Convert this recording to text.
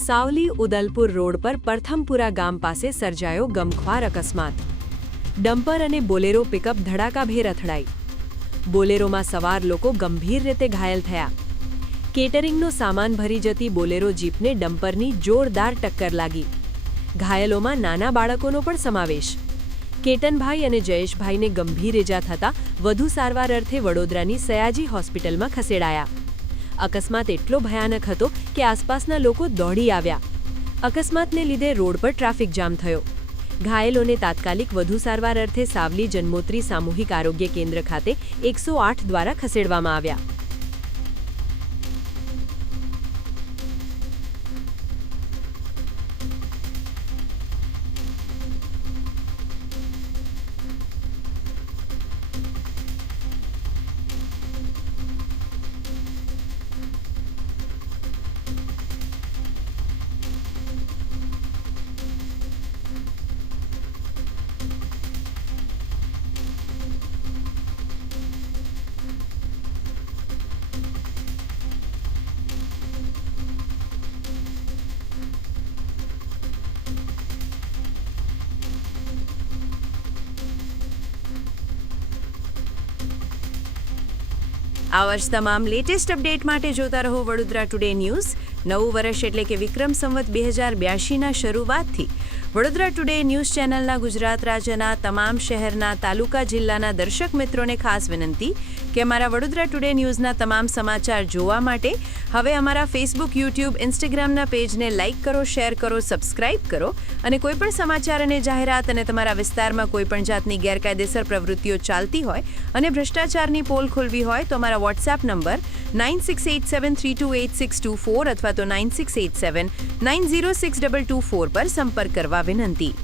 Savli Udalpur road પર પરથમપુરા ગામ પાસે સર્જાયો ગમખ્વાર અકસ્માત। ડમ્પર અને બોલેરો પિકઅપ ધડાકાભેર અથડાઈ। બોલેરોમાં સવાર લોકો ગંભીર રીતે ઘાયલ થયા। કેટરિંગનો સામાન ભરી જતી બોલેરો જીપને ડમ્પરની જોરદાર ટક્કર લાગી। ઘાયલોમાં નાના બાળકોનો પણ સમાવેશ। કેતનભાઈ અને જયેશભાઈને ગંભીર ઇજા થતાં વધુ સારવાર અર્થે વડોદરાની સયાજી હોસ્પિટલમાં ખસેડાયા। અકસ્માત એટલો ભયાનક હતો કે આસપાસના લોકો દોડી આવ્યા। અકસ્માતને લીધે રોડ પર ટ્રાફિક જામ થયો। ઘાયલોને તાત્કાલિક વધુ સારવાર અર્થે સાવલી જન્મોત્રી સામૂહિક આરોગ્ય કેન્દ્ર ખાતે 108 દ્વારા ખસેડવામાં આવ્યા। આવા જ તમામ લેટેસ્ટ અપડેટ માટે જોતા રહો વડોદરા ટુડે ન્યૂઝ। નવું વર્ષ એટલે કે વિક્રમ સંવત 2082ના શરૂઆતથી વડોદરા ટુડે ન્યૂઝ ચેનલના ગુજરાત રાજ્યના તમામ શહેરના તાલુકા જિલ્લાના દર્શક મિત્રોને ખાસ વિનંતી કે અમારા વડોદરા ટુડે ન્યૂઝના તમામ સમાચાર જોવા માટે હવે અમારા ફેસબુક, યુટ્યુબ, ઇન્સ્ટાગ્રામના પેજને લાઇક કરો, શેર કરો, સબસ્ક્રાઇબ કરો અને કોઈપણ સમાચાર અને જાહેરાત અને તમારા વિસ્તારમાં કોઈપણ જાતની ગેરકાયદેસર પ્રવૃત્તિઓ ચાલતી હોય અને ભ્રષ્ટાચારની પોલ ખોલવી હોય તો અમારા વોટ્સએપ નંબર 9687328624 અથવા તો 9687906224 પર સંપર્ક કરવા વિનંતી।